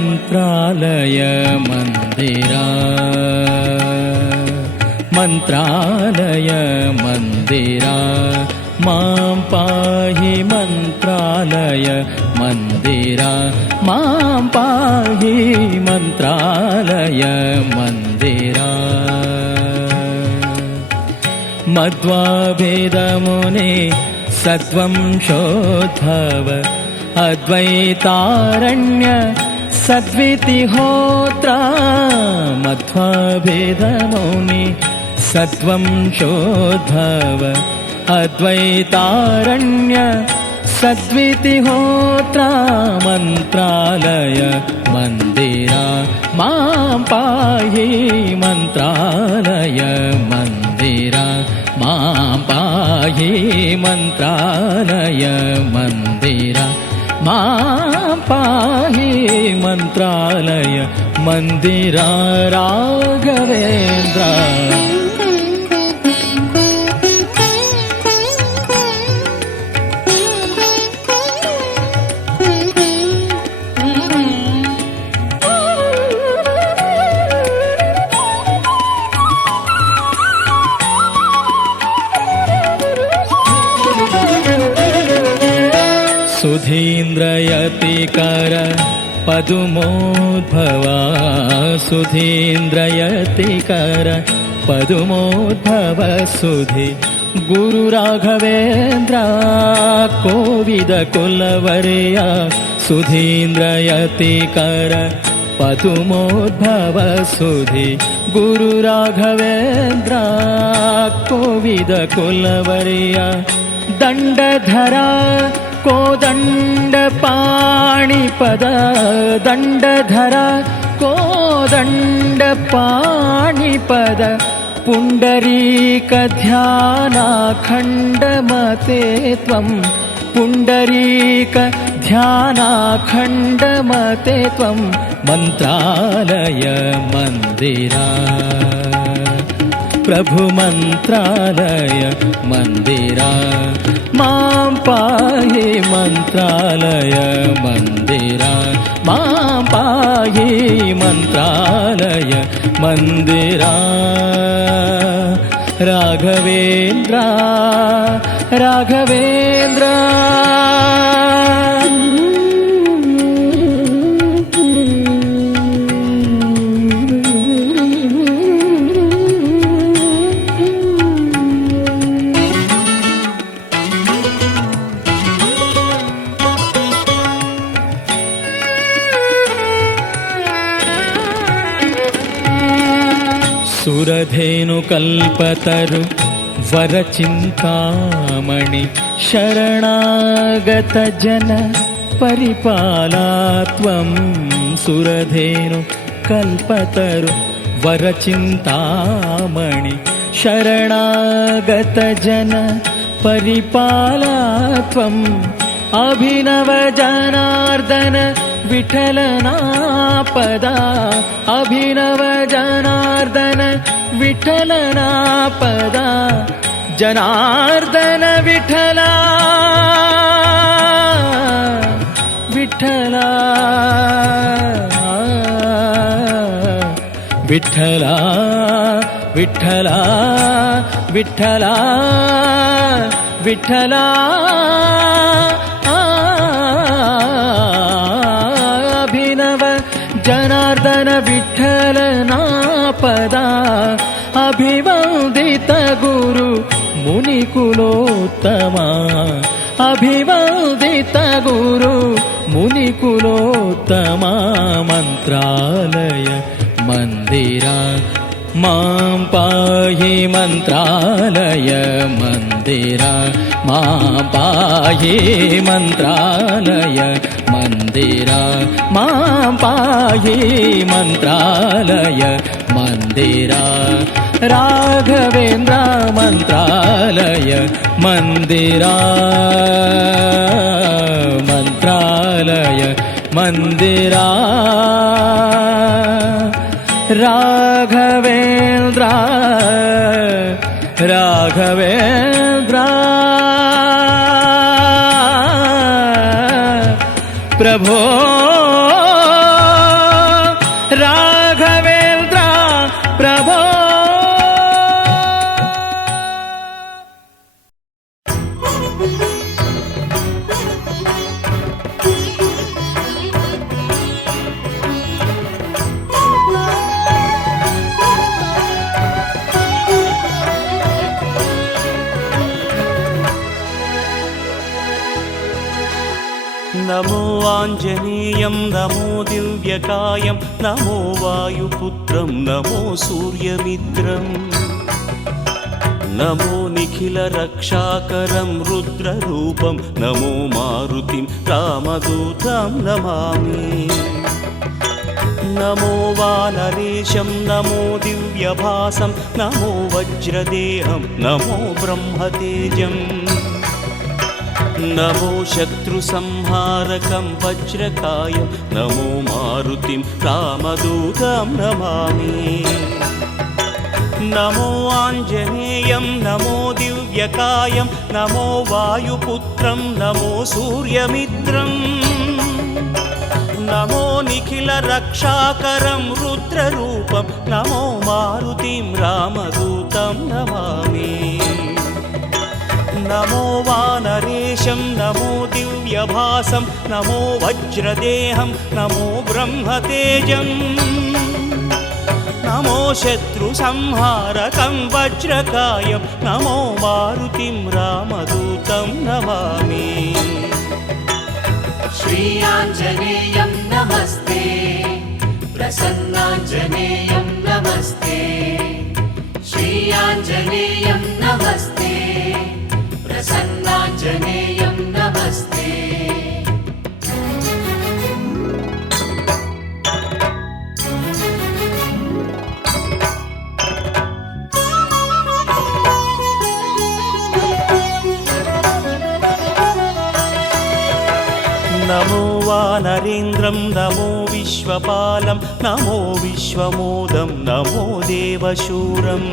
ಮಂತ್ರಾಲಯ ಮಂದಿರ ಮಂತ್ರಾಲಯ ಮಂದಿರ ಮಾಂ ಪಾಹಿ ಮಂತ್ರಾಲಯ ಮಂದಿರ ಮಾಂ ಪಾಹಿ ಮಂತ್ರಾಲಯ ಮಂದಿರ ಮಧ್ವಾಭೇದಮುನೆ ಸದ್ವಂಶೋದ್ಭವ ಅದ್ವೈತಾರಣ್ಯ ಸದ್ವಿತಿಹೋತ್ರ ಮಧ್ವಾಭೇದಮುನಿ ಸದ್ವಂಶೋದ್ಭವ ಅದ್ವೈತಾರಣ್ಯ ಸದ್ವಿತಿಹೋತ್ರ ಮಂತ್ರಾಲಯ ಮಂದಿರ ಮಾಂ ಪಾಹಿ ಮಂತ್ರಾಲಯ ಮಂದಿರ ಮಾಂ ಪಾಹಿ ಮಂತ್ರಾಲಯ ಮಂದಿರ ಮಾಂ ಪಾಹಿ ಮಂತ್ರಾಲಯ ಮಂದಿರ ರಾಘವೇಂದ್ರ ಸುಧೀಂದ್ರಯತಿಕರ ಪದುಮೋದ್ಭವ ಸುಧೀಂದ್ರಯತಿಕರ ಪದುಮೋದ್ಭವ ಸುಧಿ ಗುರು ರಾಘವೇಂದ್ರ ಕೋವಿದ ಕುಲವರೆಯ ಸುಧೀಂದ್ರಯತಿಕರ ಪದುಮೋದ್ಭವ ಸುಧಿ ಗುರು ರಾಘವೇಂದ್ರ ಕೋವಿದ ಕುಲವರೆಯ ದಂಡಧರ ಕೋದಂಡ ಪಾಣಿಪದ ದಂಡಧರ ಕೋದಂಡ ಪಾಣಿಪದ ಪುಂಡರೀಕ ಧ್ಯಾನಾಖಂಡ ಮತೆ ತ್ವಂ ಪುಂಡರೀಕ ಧ್ಯಾನಾಖಂಡ ಮತೆ ತ್ವಂ ಮಂತ್ರಾಲಯ ಮಂದಿರ ಪ್ರಭು ಮಂತ್ರಾಲಯ ಮಂದಿರ ಮಾಂ ಪಾಹಿ ಮಂತ್ರಾಲಯ ಮಂದಿರ ಮಾಂ ಪಾಹಿ ಮಂತ್ರಾಲಯ ಮಂದಿರ ರಾಘವೇಂದ್ರ ರಾಘವೇಂದ್ರ ಸುರಧೇನು ಕಲ್ಪತರು ವರಚಿಂತಾಮಣಿ ಶರಣಾಗತ ಜನ ಪರಿಪಾಲಾ ತ್ವಂ ಸುರಧೇನು ಕಲ್ಪತರು ವರಚಿಂತಾಮಣಿ ಶರಣಾಗತ ಜನ ಪರಿಪಾಲಾ ತ್ವಂ ಅಭಿನವ ಜನಾರ್ದನ ವಿಠಲನಾ ಪದ ಅಭಿನವ ಜನಾರ್ದನ ವಿಠಲನಾ ಪದ ಜನಾರ್ದನ ವಿಠಲ ವಿಠಲ ವಿಠಲ ವಿಠಲ ವಿಠಲ ವಿಠಲ ಜನಾರ್ದನ ವಿಠಲನಾ ಪದ ಅಭಿವಂದಿತ ಗುರು ಮುನಿಕುಲೋತ್ತಮ ಅಭಿವಂದಿತ ಗುರು ಮುನಿಕುಲೋತ್ತಮ ಮಂತ್ರಾಲಯ ಮಂದಿರ ಮಾಂ ಪಾಹಿ ಮಂತ್ರಾಲಯ ಮಂದಿರ ಮಾಂ ಪಾಹಿ ಮಂತ್ರಾಲಯ ಮಂದಿರ ಮಾಂ ಪಾಹಿ ಮಂತ್ರಾಲಯ ಮಂದಿರ ರಾಘವೇಂದ್ರ ಮಂತ್ರಾಲಯ ಮಂದಿರ ಮಂತ್ರಾಲಯ ಮಂದಿರ ರಾಘವೇಂದ್ರ ರಾಘವೇಂದ್ರ ಪ್ರಭೋ నమో ఆంజనేయం నమో దివ్యకాయం నమో వాయుపుత్రం నమో సూర్యమిత్రం నమో నిఖిల రక్షాకరం రుద్రరూపం నమో మారుతిం రామదూతం నమామి నమో వానరేశం నమో దివ్యభాసం నమో వజ్రదేహం నమో బ్రహ్మతేజం నమో శత్రుసంహారకం వజ్రకాయం నమో మారుతిం రామదూతం నమామి నమో ఆంజనేయం నమో దివ్యకాయం నమో వాయుపుత్రం నమో సూర్యమిత్రం నమో నిఖిల రక్షాకరం రుద్రరూపం నమో మారుతిం రామదూతం నమామి నమో వానరేశం నమో దివ్యభాసం నమో వజ్రదేహం నమో బ్రహ్మతేజం నమో శత్రుసంహారకం వజ్రకాయం నమో మారుతిం రామదూతం నమామి శ్రీ ఆంజనేయం నమస్తే ప్రసన్నాంజనేయం నమస్తే శ్రీ ఆంజనేయం నమస్తే ప్రసన్నాంజనేయం నమస్తే నమో వానరేంద్రం నమో విశ్వపాలం నమో విశ్వమోదం నమో దేవశూరం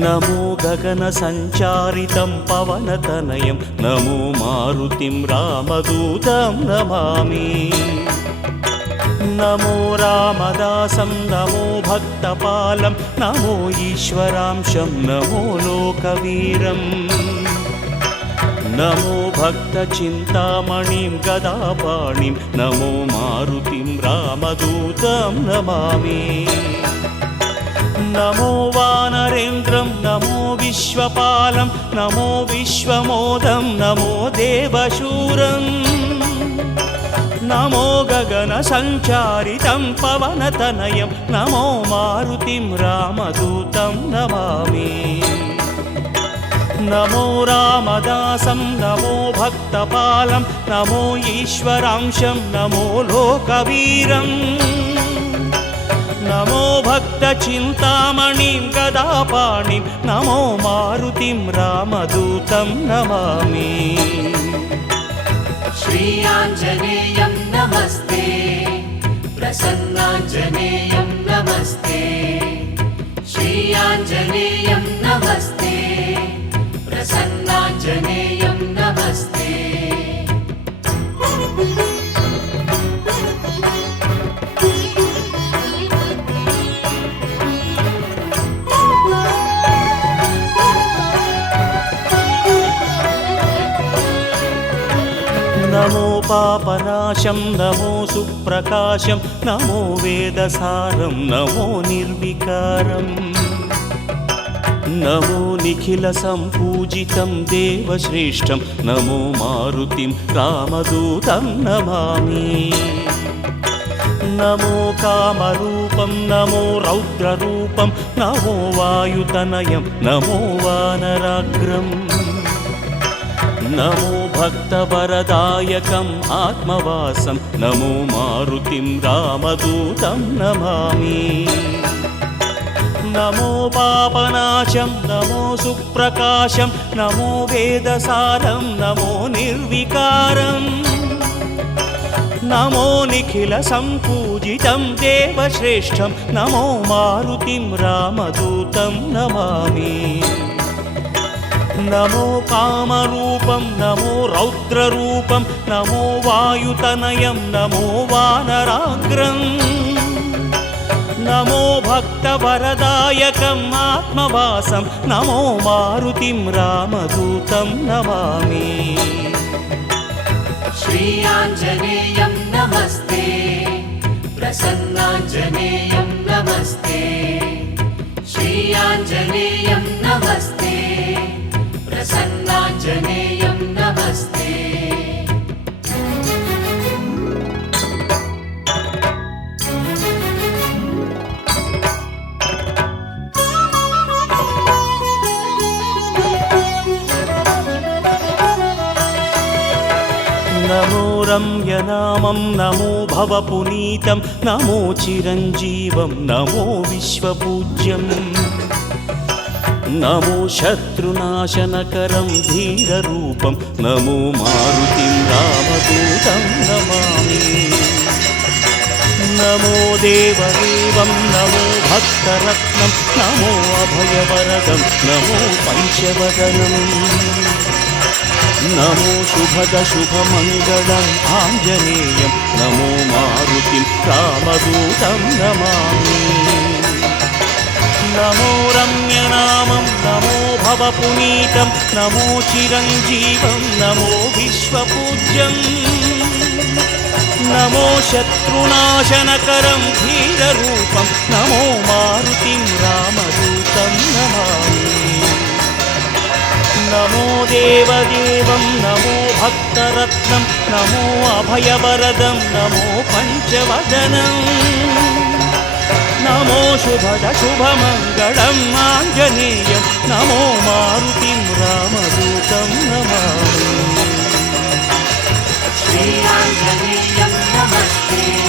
నమో గగన సంచారితం పవనతనయం నమో మారుతిం రామదూతం నమామి నమో రామదాసం నమో భక్తపాలం నమో ఈశ్వరాంశం నమో లోకవీరం నమో భక్తచింతామణిం గదాపాణిం నమో మారుతిం రామదూతం నమామి నమో వానరేంద్రం నమో విశ్వపాలం నమో విశ్వమోదం నమో దేవశూరం నమో గగన సంచారితం పవనతనయం నమో మారుతిం రామదూతం నమామి నమో రామదాసం నమో భక్తపాలం నమో ఈశ్వరాంశం నమో లోకవీరం నమో భక్తచింతామణిం గదాపాణిం నమో మారుతిం రామదూతం నమామి శ్రీ ఆంజనేయం నమస్తే ప్రసన్నాంజనేయం నమస్తే శ్రీ ఆంజనేయం నమస్తే ప్రసన్నాంజనేయం నమస్తే నమో పాపనాశం నమో సుప్రకాశం నమో వేదసారం నమో నిర్వికారం నమో నిఖిల సంపూజితం దేవశ్రేష్టం నమో మారుతిం రామదూతం నమామి నమో కామరూపం నమో రౌద్రరూపం నమో వాయుతనయం నమో వానరాగ్రం నమో భక్తవరదాయకం ఆత్మవాసం నమో మారుతిం రామదూతం నమామి నమో పాపనాశం నమో సుప్రకాశం నమో వేదసారం నమో నిర్వికారం నమో నిఖిల సంపూజితం దేవశ్రేష్టం నమో మారుతిం రామదూతం నమామి నమో కామరూపం నమో రౌద్రరూపం నమో వాయుతనయం నమో వానరాగ్రం నమో భక్తవరదాయకం ఆత్మవాసం నమో మారుతిం రామదూతం నమామి శ్రీ ఆంజనేయం నమస్తే ప్రసన్నాంజనేయం నమస్తే శ్రీ ఆంజనేయం నమస్తే ప్రసన్నాంజనేయం నమస్తే నమో రమ్యనామం నమో భవపునీతం నమో చిరంజీవం నమో విశ్వపూజ్యం నమో శత్రునాశనకరం ధీరరూపం నమో మారుతిం రామదూతం నమామి నమో దేవదేవం నమో భక్తరత్నం నమో అభయవరదం నమో పంచవదనం నమో శుభద శుభమంగళం ఆంజనేయం నమో మారుతిం రామదూతం నమామి నమో రమ్యనామం నమో భవపునీతం నమో చిరంజీవం నమో విశ్వపూజ్యం నమో శత్రునాశనకరం ధీరరూపం నమో మారుతిం రామదూతం నమామి నమో దేవదేవం నమో భక్తరత్నం నమో అభయవరదం నమో పంచవదనం నమో శుభద శుభమంగళం ఆంజనేయం నమో మారుతిం రామదూతం నమామి श्रीयाञ्जनेयं नमस्ते